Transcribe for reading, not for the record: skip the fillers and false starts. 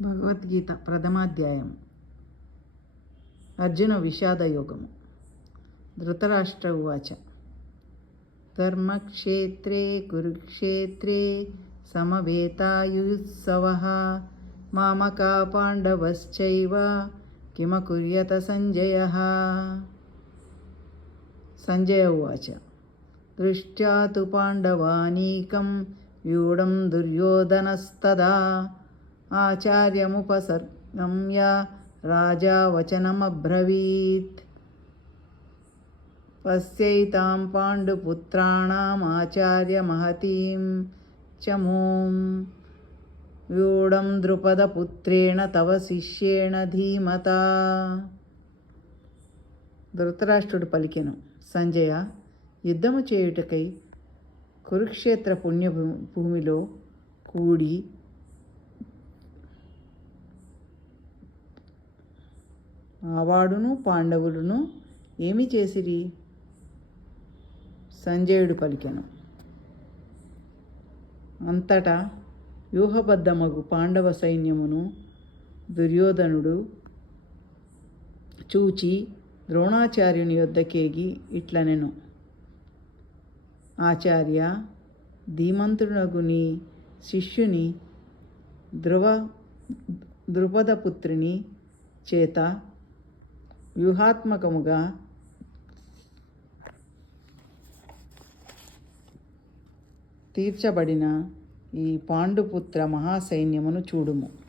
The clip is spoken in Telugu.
భగవద్గీత ప్రథమాధ్యాయం. అర్జున విషాదయోగము. ధృతరాష్ట్ర ఉవాచ. ధర్మక్షేత్రే కురుక్షేత్రే సమవేతాయుత్సవః మామకా పాండవశ్చైవ కిమకుర్యత సంజయః. సంజయ ఉవాచ. దృష్ట్యా తు పాండవానీకం వ్యూఢం దుర్యోధనస్తదా ఆచార్యముపసర్గమ్య రాజా వచనమబ్రవీత్. పశ్యైతాం పాండుపుత్రాణాం ఆచార్య మహతీం చమూం వ్యూఢం ద్రుపదపుత్రేణ తవ శిష్యేణ ధీమతా. ధృతరాష్ట్రుడు పలికెను. సంజయ, యుద్ధము చేయుటకై కురుక్షేత్ర పుణ్యభూమిలో కూడి ఆవాడును పాండవులను ఏమి చేసిరి? సంజయుడు పలికెను. అంతటా వ్యూహబద్ధమగు పాండవ సైన్యమును దుర్యోధనుడు చూచి ద్రోణాచార్యుని యొద్దకేగి ఇట్లనెను. ఆచార్య, ధీమంతుడగు నీ శిష్యుని ద్రుపదపుత్రుని చేత వ్యూహాత్మకముగా తీర్చబడిన ఈ పాండుపుత్ర మహాసైన్యమును చూడుము.